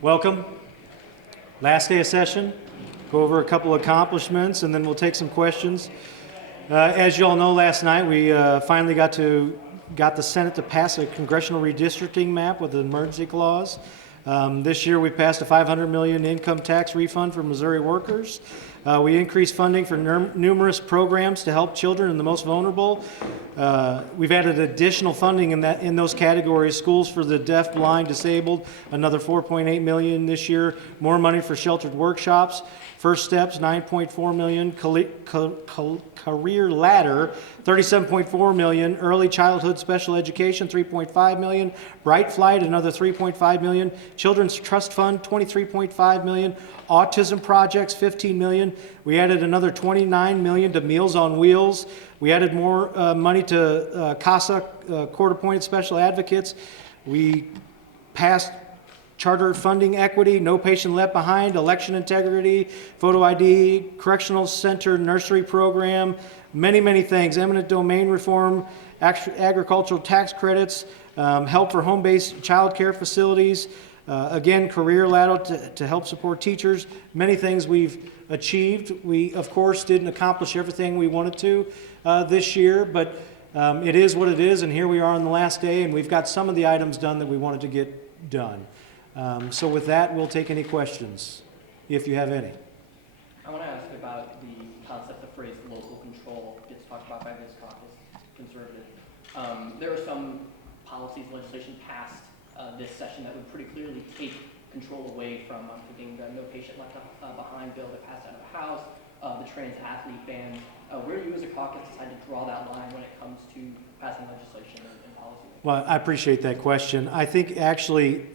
Welcome. Last day of session. Go over a couple accomplishments and then we'll take some questions. As you all know, last night we finally got the Senate to pass a congressional redistricting map with an emergency clause. This year we passed a $500 million income tax refund for Missouri workers. We increased funding for numerous programs to help children and the most vulnerable. We've added additional funding in those categories: schools for the deaf, blind, disabled, another $4.8 million this year. More money for sheltered workshops. First Steps, $9.4 million. Career Ladder, $37.4 million. Early Childhood Special Education, $3.5 million. Bright Flight, another $3.5 million. Children's Trust Fund, $23.5 million. Autism Projects, $15 million. We added another $29 million to Meals on Wheels. We added more money to CASA, Court-Appointed Special Advocates. We passed charter funding equity, no patient left behind, election integrity, photo ID, correctional center nursery program, many, many things. Eminent domain reform, agricultural tax credits, help for home-based child care facilities, again, Career Ladder to help support teachers. Many things we've achieved. We, of course, didn't accomplish everything we wanted to this year, but it is what it is, and here we are on the last day, and we've got some of the items done that we wanted to get done. So with that, we'll take any questions, if you have any. I want to ask about the concept, the phrase local control gets talked about by this caucus, conservative. There are some policies, legislation passed this session that would pretty clearly take control away from, I'm thinking the No Patient Left Behind bill that passed out of the House, the trans athlete ban. Where do you as a caucus decide to draw that line when it comes to passing legislation and policy? Well, I appreciate that question. I think actually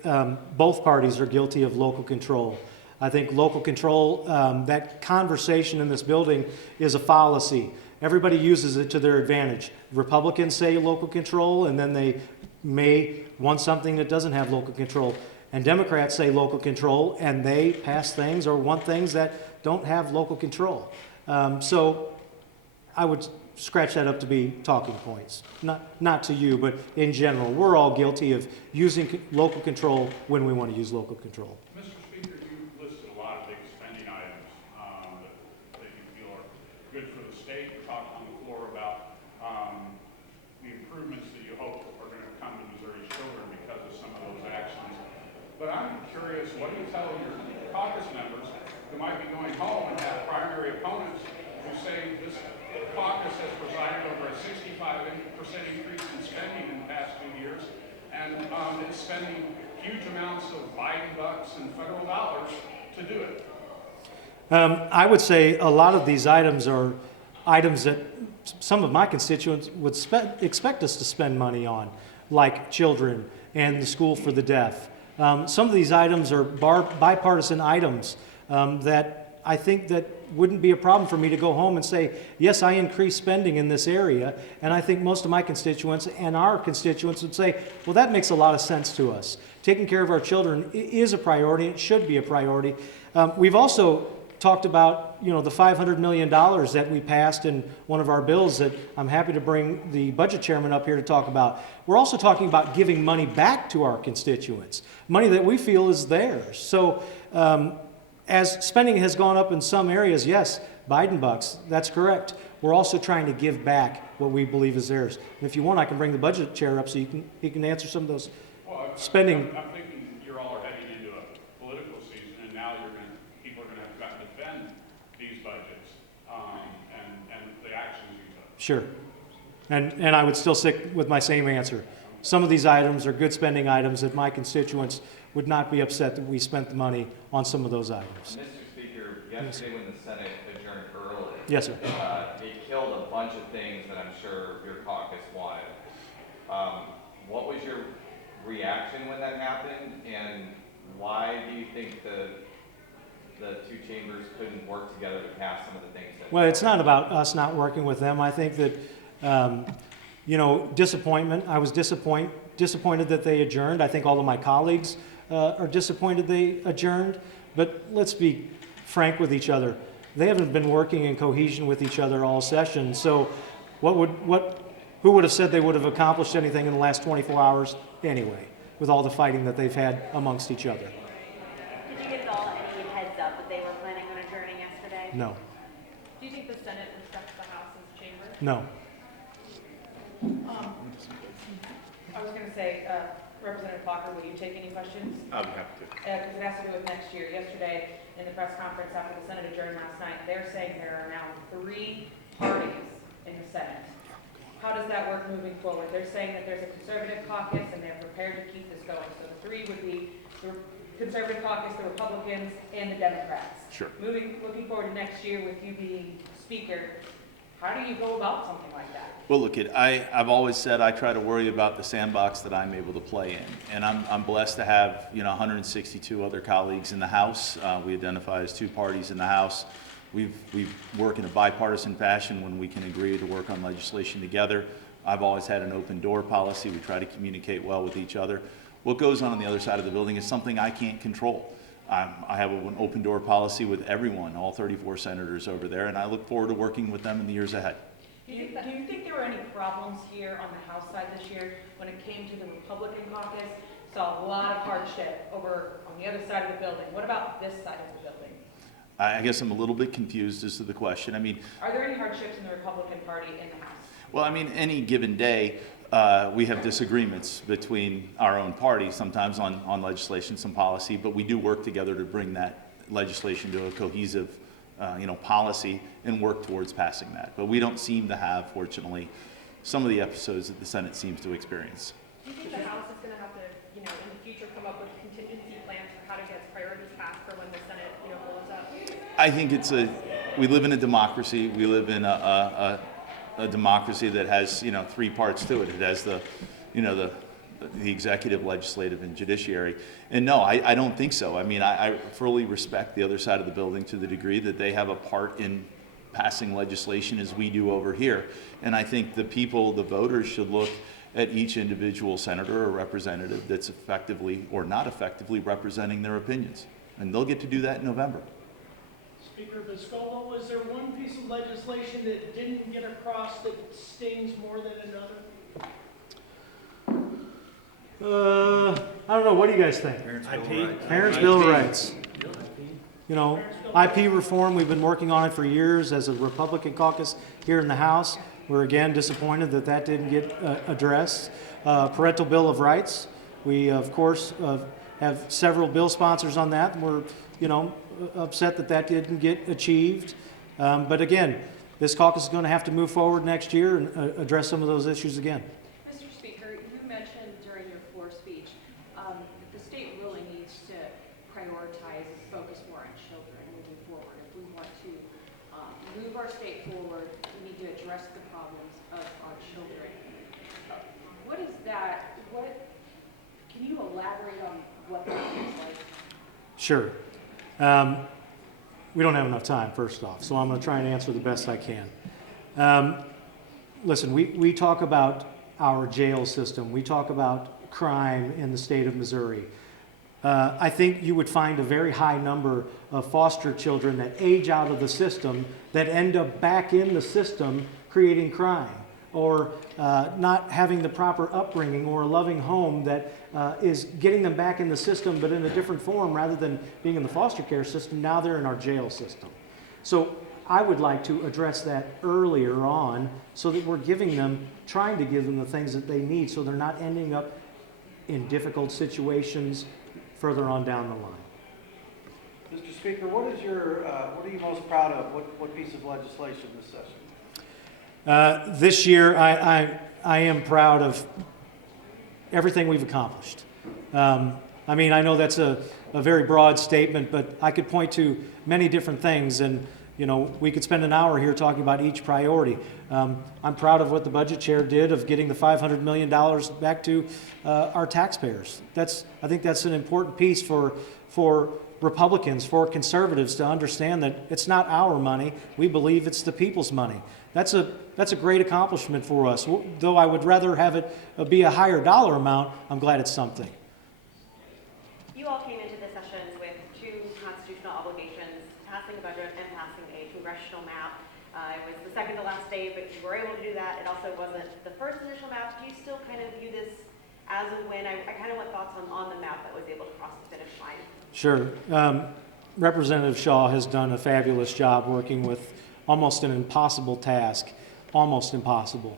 both parties are guilty of local control. I think local control, that conversation in this building is a fallacy. Everybody uses it to their advantage. Republicans say local control, and then they may want something that doesn't have local control. And Democrats say local control, and they pass things or want things that don't have local control. So I would scratch that up to be talking points. Not to you, but in general. We're all guilty of using local control when we want to use local control. Mr. Speaker, you listed a lot of big spending items that you feel are good for the state. You talked on the floor about the improvements that you hope are going to come to Missouri's children because of some of those actions. But I'm curious, what do you tell your caucus members who might be going home and have primary opponents who say this caucus has presided over a 65% increase in spending in the past 2 years, and it's spending huge amounts of Biden bucks and federal dollars to do it? I would say a lot of these items are items that some of my constituents would expect us to spend money on, like children and the school for the deaf. Some of these items are bipartisan items that I think that wouldn't be a problem for me to go home and say, yes, I increased spending in this area, and I think most of my constituents and our constituents would say, well, that makes a lot of sense to us. Taking care of our children is a priority. It should be a priority. We've also talked about, the $500 million that we passed in one of our bills that I'm happy to bring the budget chairman up here to talk about. We're also talking about giving money back to our constituents, money that we feel is theirs. So as spending has gone up in some areas, yes, Biden bucks, that's correct. We're also trying to give back what we believe is theirs. And if you want, I can bring the budget chair up so he can answer some of those spending. I'm thinking you all are heading into a political season, and now people are going to have to defend these budgets and the actions you took. Sure. And I would still stick with my same answer. Some of these items are good spending items that my constituents would not be upset that we spent the money on some of those items. Mr. Speaker, yesterday when the Senate adjourned early, Yes, sir. It killed a bunch of things that I'm sure your caucus wanted. What was your reaction when that happened, and why do you think the two chambers couldn't work together to pass some of the things that... Well, it's not about us not working with them. I think that, disappointment. I was disappointed that they adjourned. I think all of my colleagues are disappointed they adjourned. But let's be frank with each other. They haven't been working in cohesion with each other all session. So who would have said they would have accomplished anything in the last 24 hours anyway, with all the fighting that they've had amongst each other? No. Do you think the Senate respects the House's chamber? No. I was going to say, Representative Blocker, will you take any questions? I'm happy to. Because it has to do with next year. Yesterday, in the press conference after the Senate adjourned last night, they're saying there are now 3 parties in the Senate. How does that work moving forward? They're saying that there's a conservative caucus and they're prepared to keep this going. So the 3 would be the conservative caucus, the Republicans, and the Democrats. Sure. Looking forward to next year with you being speaker, how do you go about something like that? Well, look, I've always said I try to worry about the sandbox that I'm able to play in, and I'm blessed to have 162 other colleagues in the House. We identify as 2 parties in the House. We work in a bipartisan fashion when we can agree to work on legislation together. I've always had an open door policy. We try to communicate well with each other. What goes on the other side of the building is something I can't control. I have an open door policy with everyone, all 34 senators over there, and I look forward to working with them in the years ahead. Do you think there were any problems here on the House side this year when it came to the Republican caucus? Saw a lot of hardship over on the other side of the building. What about this side of the building? I guess I'm a little bit confused as to the question. I mean, Are there any hardships in the Republican Party in the House? well, I mean, any given day, we have disagreements between our own party, sometimes on legislation, some policy, but we do work together to bring that legislation to a cohesive, policy and work towards passing that. But we don't seem to have, fortunately, some of the episodes that the Senate seems to experience. Do you think the House is going to have to, in the future, come up with contingency plans for how to get its priorities passed for when the Senate, blows up? I think we live in a democracy. We live in a democracy that has, 3 parts to it. It has the executive, legislative, and judiciary. And no, I don't think so. I mean, I fully respect the other side of the building to the degree that they have a part in passing legislation as we do over here. And I think the people, the voters, should look at each individual senator or representative that's effectively or not effectively representing their opinions. And they'll get to do that in November. Speaker Vescovo, was there one piece of legislation that didn't get across that stings more than another? I don't know. What do you guys think? Parents' Bill of Rights. IP reform, we've been working on it for years as a Republican caucus here in the House. We're again disappointed that that didn't get addressed. Parental Bill of Rights. We, of course, have several bill sponsors on that. We're, upset that that didn't get achieved. But again, this caucus is going to have to move forward next year and address some of those issues again. Mr. Speaker, you mentioned during your floor speech that the state really needs to prioritize and focus more on children moving forward. If we want to move our state forward, we need to address the problems of our children. What is that? Can you elaborate on what that looks like? Sure. We don't have enough time, first off, so I'm going to try and answer the best I can. Listen, we talk about our jail system. We talk about crime in the state of Missouri. I think you would find a very high number of foster children that age out of the system that end up back in the system creating crime or not having the proper upbringing or a loving home that is getting them back in the system but in a different form rather than being in the foster care system. Now they're in our jail system. So I would like to address that earlier on so that we're trying to give them the things that they need so they're not ending up in difficult situations further on down the line. Mr. Speaker, what are you most proud of? What piece of legislation this session? This year, I am proud of everything we've accomplished. I mean, I know that's a very broad statement, but I could point to many different things, and we could spend an hour here talking about each priority. I'm proud of what the budget chair did of getting the $500 million back to our taxpayers. I think that's an important piece for Republicans, for conservatives to understand that it's not our money. We believe it's the people's money. That's a great accomplishment for us. Though I would rather have it be a higher dollar amount, I'm glad it's something. You all came into this session with 2 constitutional obligations, passing a budget and passing a congressional map. It was the second to last day, but you were able to do that. It also wasn't the first initial map. Do you still kind of view this as a win? I kind of want thoughts on the map that was able to cross the finish line. Sure. Representative Shaw has done a fabulous job working with almost an impossible task, almost impossible.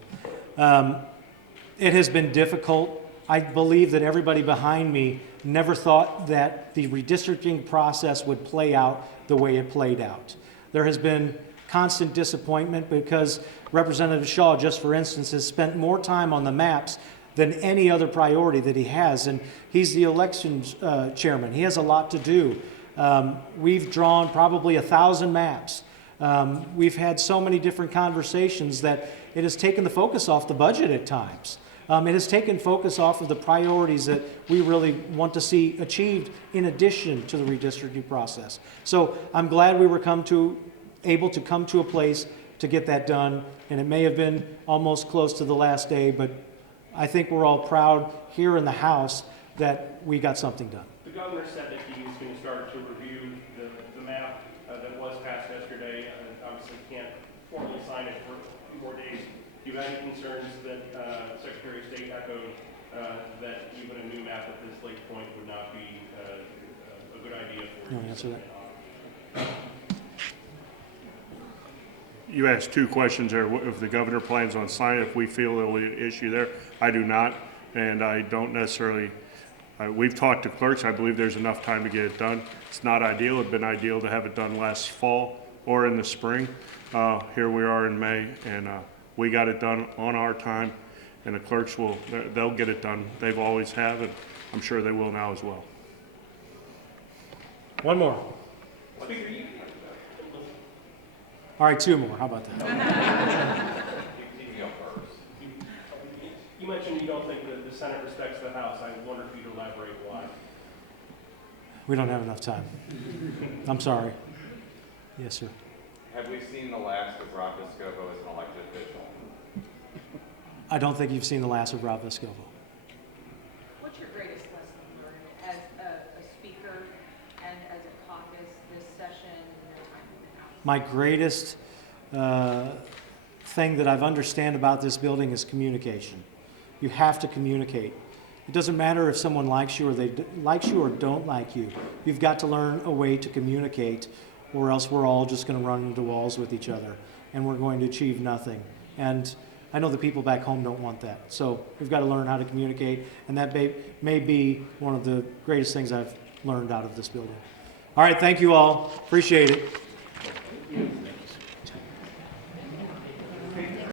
It has been difficult. I believe that everybody behind me never thought that the redistricting process would play out the way it played out. There has been constant disappointment because Representative Shaw, just for instance, has spent more time on the maps than any other priority that he has, and he's the elections chairman. He has a lot to do. We've drawn probably 1,000 maps. We've had so many different conversations that it has taken the focus off the budget at times. It has taken focus off of the priorities that we really want to see achieved in addition to the redistricting process. So I'm glad we were able to come to a place to get that done, and it may have been almost close to the last day, but I think we're all proud here in the House that we got something done. The governor said that he was going to start to review the map that was passed yesterday. Obviously can't formally sign it for a few more days. Do you have any concerns that Secretary of State echoed that even a new map at this late point would not be a good idea for You want to answer that? You asked two questions there. If the governor plans on signing, if we feel there will be an issue there, I do not, and I don't necessarily. We've talked to clerks. I believe there's enough time to get it done. It's not ideal. It'd been ideal to have it done last fall or in the spring. Here we are in May, and we got it done on our time, and the clerks they'll get it done. They've always have, and I'm sure they will now as well. One more. Speaker, All right, two more. How about that? you mentioned you don't think that the Senate respects the House. I wonder if you'd elaborate why. We don't have enough time. I'm sorry. Yes, sir. Have we seen the last of Rob Vescovo as an elected official? I don't think you've seen the last of Rob Vescovo. What's your greatest lesson learned as a speaker and as a caucus this session and your time in the House? My greatest thing that I've understand about this building is communication. You have to communicate. It doesn't matter if someone likes you or likes you or don't like you. You've got to learn a way to communicate, or else we're all just going to run into walls with each other, and we're going to achieve nothing. And I know the people back home don't want that. So we've got to learn how to communicate, and that may be one of the greatest things I've learned out of this building. All right, thank you all. Appreciate it.